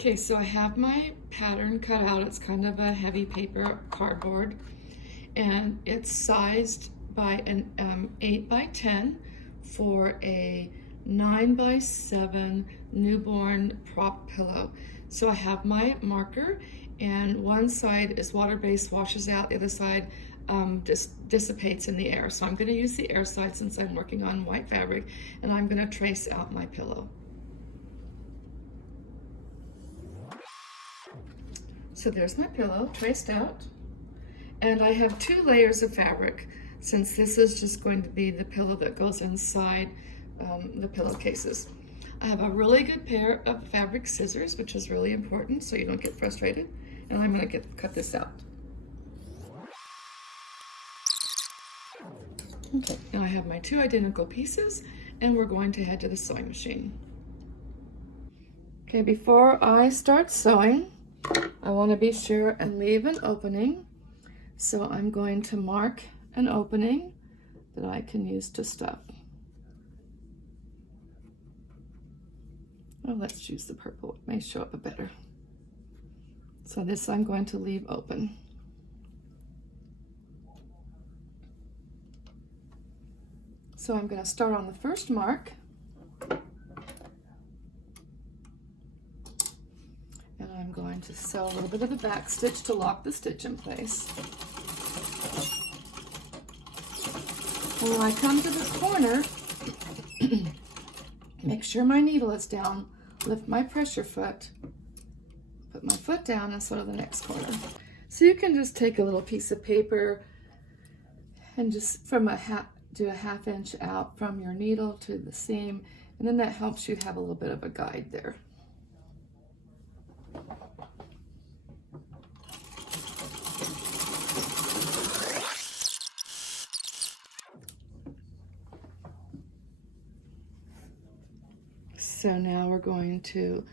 Okay, so I have my pattern cut out. It's kind of a heavy paper cardboard, and it's sized by an 8 by 10 for a 9 by 7 newborn prop pillow. So I have my marker, and one side is water-based, washes out, the other side just dissipates in the air. So I'm going to use the air side since I'm working on white fabric, and I'm going to trace out my pillow. So there's my pillow traced out, and I have 2 layers of fabric since this is just going to be the pillow that goes inside the pillowcases. I have a really good pair of fabric scissors, which is really important so you don't get frustrated, and I'm going to cut this out. Okay, now I have my 2 identical pieces, and we're going to head to the sewing machine. Okay, before I start sewing, I want to be sure and leave an opening, so I'm going to mark an opening that I can use to stuff. Oh, let's choose the purple, it may show up better. So this I'm going to leave open. So I'm going to start on the first mark. And I'm going to sew a little bit of a back stitch to lock the stitch in place. And when I come to this corner, make sure my needle is down, lift my pressure foot, put my foot down, and sew to the next corner. So you can just take a little piece of paper and just do a ½ inch out from your needle to the seam, and then that helps you have a little bit of a guide there. So now we're going to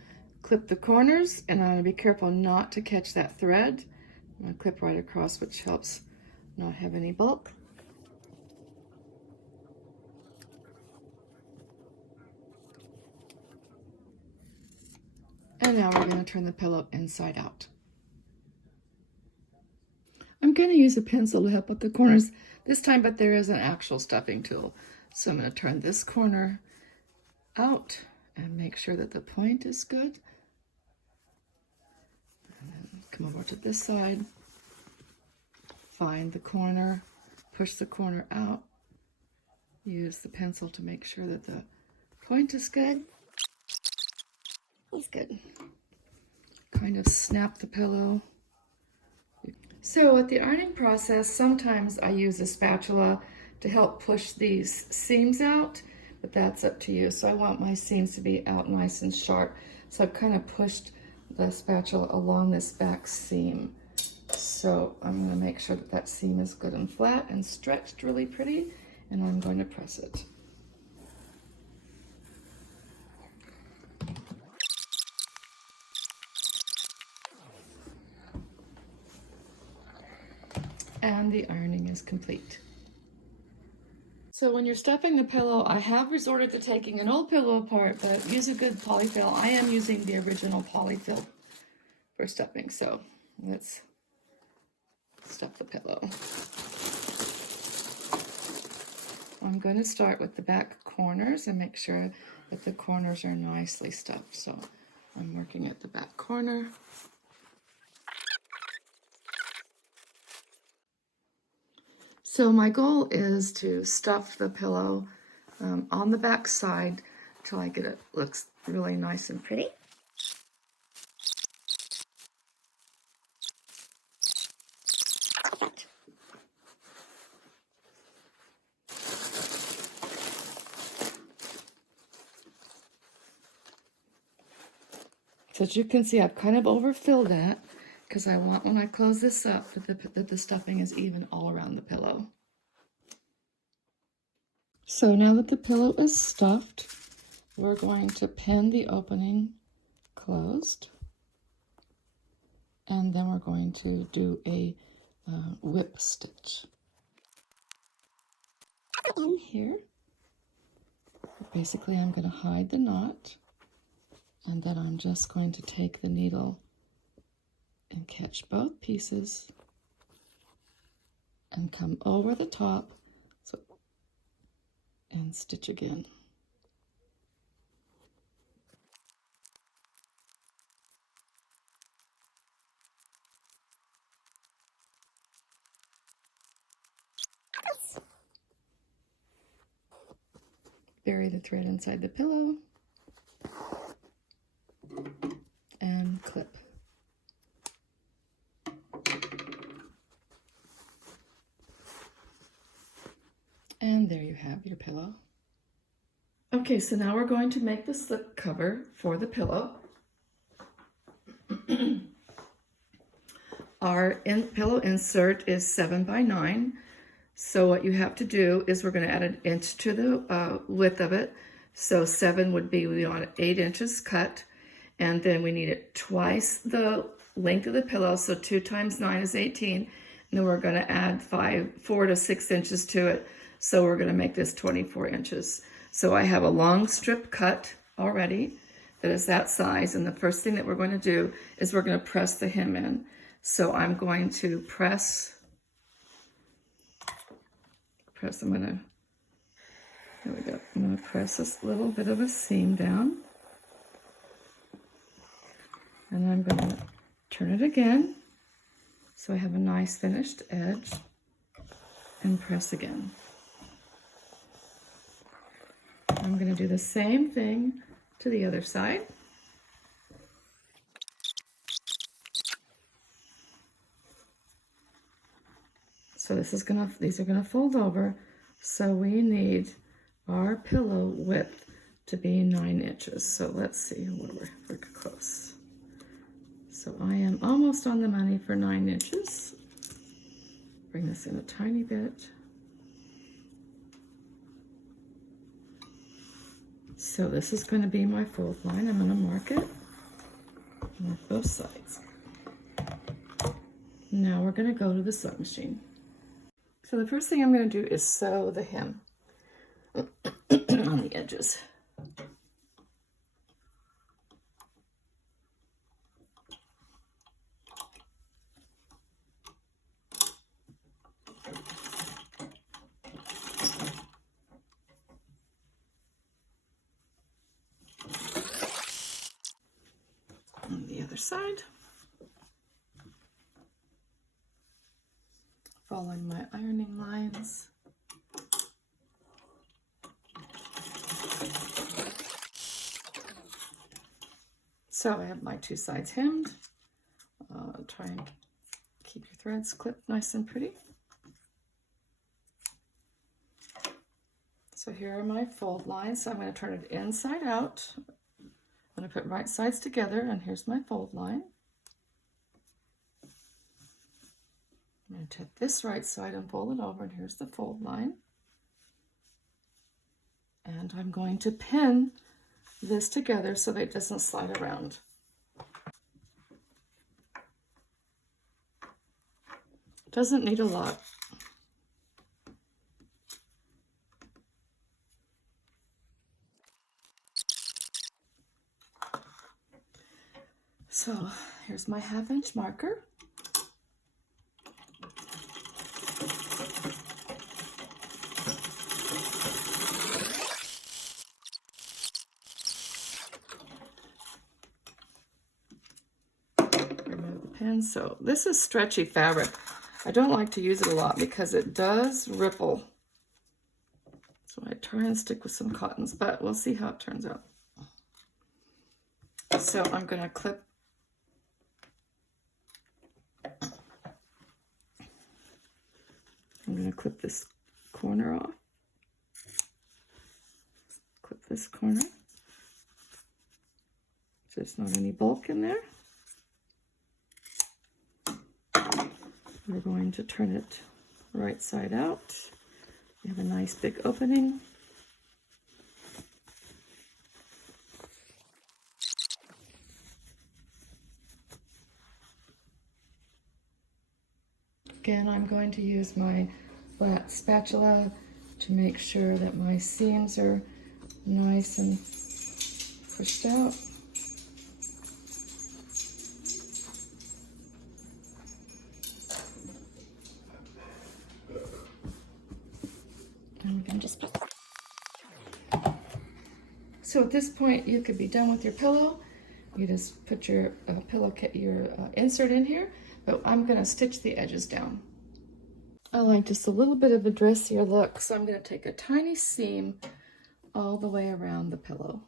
clip the corners, and I'm going to be careful not to catch that thread. I'm going to clip right across, which helps not have any bulk. And now we're going to turn the pillow inside out. I'm going to use a pencil to help with the corners this time, but there is an actual stuffing tool. So I'm going to turn this corner out and make sure that the point is good. And then come over to this side, find the corner, push the corner out, use the pencil to make sure that the point is good. It's good. Kind of snap the pillow. So with the ironing process, sometimes I use a spatula to help push these seams out, but that's up to you. So I want my seams to be out nice and sharp. So I've kind of pushed the spatula along this back seam. So I'm going to make sure that that seam is good and flat and stretched really pretty, and I'm going to press it. And the ironing is complete. So when you're stuffing the pillow, I have resorted to taking an old pillow apart, but use a good polyfill. I am using the original polyfill for stuffing, so let's stuff the pillow. I'm going to start with the back corners and make sure that the corners are nicely stuffed. So I'm working at the back corner. So my goal is to stuff the pillow on the back side till I get it looks really nice and pretty. So as you can see, I've kind of overfilled that because I want, when I close this up, that the stuffing is even all around the pillow. So now that the pillow is stuffed, we're going to pin the opening closed, and then we're going to do a whip stitch. In here, basically I'm going to hide the knot And then I'm just going to take the needle and catch both pieces and come over the top and stitch again. Bury the thread inside the pillow and clip. And there you have your pillow. Okay, so now we're going to make the slip cover for the pillow. Our pillow insert is 7 by 9. So what you have to do is we're going to add an inch to the width of it. So 7 would be, we want 8 inches cut. And then we need it twice the length of the pillow. So 2 times 9 is 18. And then we're going to add 4 to 6 inches to it. So we're going to make this 24 inches. So I have a long strip cut already that is that size. And the first thing that we're going to do is we're going to press the hem in. So I'm going to press, I'm going to, there we go. I'm going to press this little bit of a seam down. And I'm going to turn it again. So I have a nice finished edge and press again. I'm going to do the same thing to the other side. So these are going to fold over. So we need our pillow width to be 9 inches. So let's see, we're close. So I am almost on the money for 9 inches. Bring this in a tiny bit. So this is going to be my fold line. I'm going to mark it on both sides. Now we're going to go to the sewing machine. So the first thing I'm going to do is sew the hem on the edges. On the other side. Following my ironing lines. So I have my 2 sides hemmed. Try and keep your threads clipped nice and pretty. So here are my fold lines. So I'm going to turn it inside out. I'm going to put right sides together, and here's my fold line. I'm going to take this right side and fold it over, and here's the fold line. And I'm going to pin this together so that it doesn't slide around. It doesn't need a lot. So here's my 1/2 inch marker. Remove the pin. So this is stretchy fabric. I don't like to use it a lot because it does ripple. So I try and stick with some cottons, but we'll see how it turns out. So I'm going to clip this corner off. Clip this corner. So there's not any bulk in there. We're going to turn it right side out. We have a nice big opening. Again, I'm going to use my flat spatula to make sure that my seams are nice and pushed out. I'm just pressing. So at this point, you could be done with your pillow. You just put your insert in here, but I'm gonna stitch the edges down. I like just a little bit of a dressier look, so I'm gonna take a tiny seam all the way around the pillow.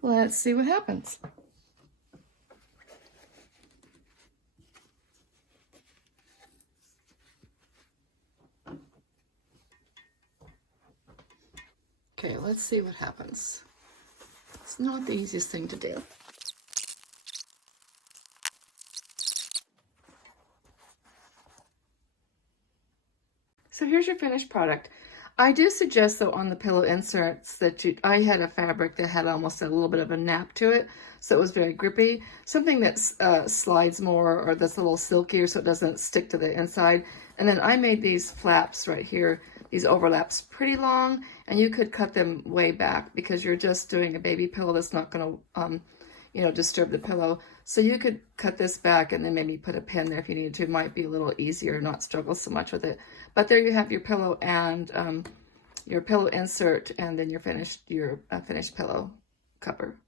Let's see what happens. Okay, let's see what happens. It's not the easiest thing to do. So here's your finished product. I do suggest though on the pillow inserts that I had a fabric that had almost a little bit of a nap to it, so it was very grippy. Something that slides more or that's a little silkier so it doesn't stick to the inside. And then I made these flaps right here, these overlaps pretty long, and you could cut them way back because you're just doing a baby pillow that's not going to disturb the pillow. So you could cut this back and then maybe put a pin there if you needed to. It might be a little easier, not struggle so much with it. But there you have your pillow and your pillow insert, and then your finished pillow cover.